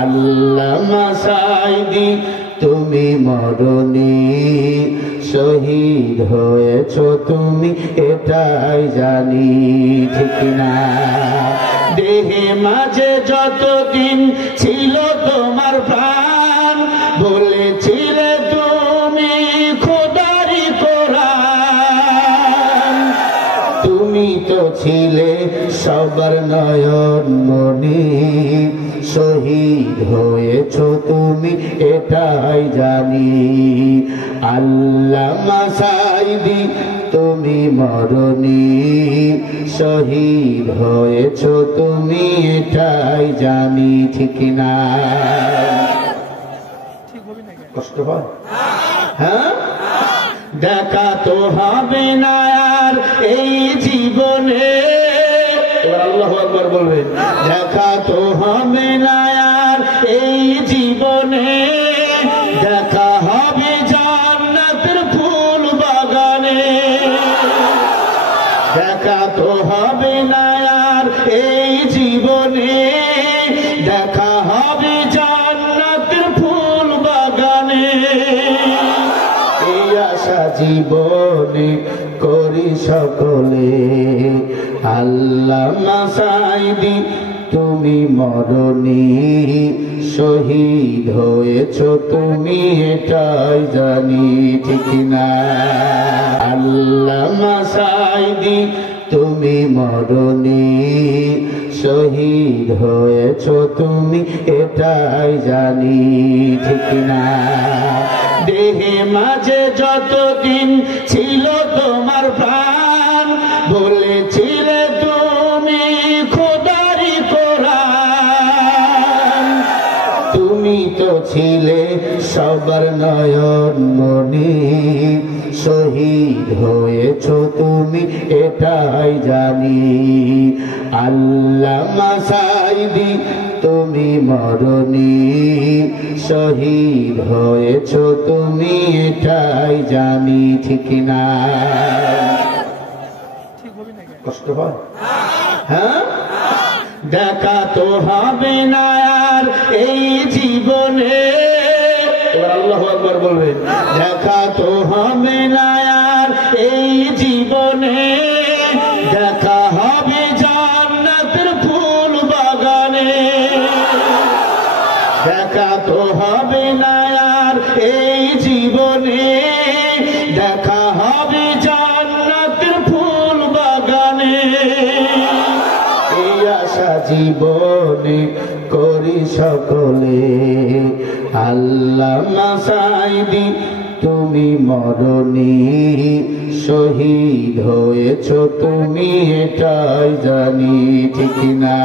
আল্লামা সাঈদী তুমি মরণী, শহীদ হয়েছ তুমি এটাই জানি, ঠিক না? দেহে মাঝে যতদিন ছিল তোমার প্রাণ, বলেছিলে তুমি খোদারি কোরআন। তুমি তো ছিলে সবার নয়ন মনি, শহীদ হয়েছ তুমি এটাই জানি। আল্লামা সাঈদী তুমি মরণী, শহীদ হয়েছ তুমি এটাই জানি, ঠিক না? কষ্ট হয়? হ্যাঁ, দেখা তো হবে না আর এই জীবনে, এবার আল্লাহু আকবার বলবেন। দেখা তো হবে না আর এই জীবনে, দেখা হবে জান্নাতের ফুল বাগানে। দেখা তো হবে না আর এই জীবনে, দেখা হবে জান্নাতের ফুল বাগানে। এই আশা জীবনে করি সকলে, আল্লামা সাঈদী তুমি মরণী, শহীদ হয়েছ তুমি এটাই জানি, ঠিক না? আল্লামা সাঈদী তুমি মরণী, শহীদ হয়েছ তুমি এটাই জানি, ঠিক না? দেহে মাঝে যতদিন ছিল তোমার প্রাণ, বলেছিলে তুমি খোদারি কোরআন। তুমি তো ছিলে সবার নয়ন মনি, শহীদ হয়েছ তুমি এটাই জানি। আল্লামা সাঈদী তুমি মরণী, শহীদ হয়েছ তুমি এটাই জানি, ঠিক না? কষ্ট হয়? হ্যাঁ, দেখা তো হবে না আর এই জীবনে, এবার আল্লাহু আকবার বলবেন। দেখা তো হবে না আর এই জীবনে, দেখা হবে জান্নাতের ফুল বাগানে। দেখা তো হবে না আর এই জীবনে, দেখা হবে জান্নাতের ফুল বাগানে। এই আশা জীবনে করি সকলে, আল্লামা সাঈদী তুমি মরণী, শহীদ হয়েছ তুমি এটাই জানি, ঠিক না?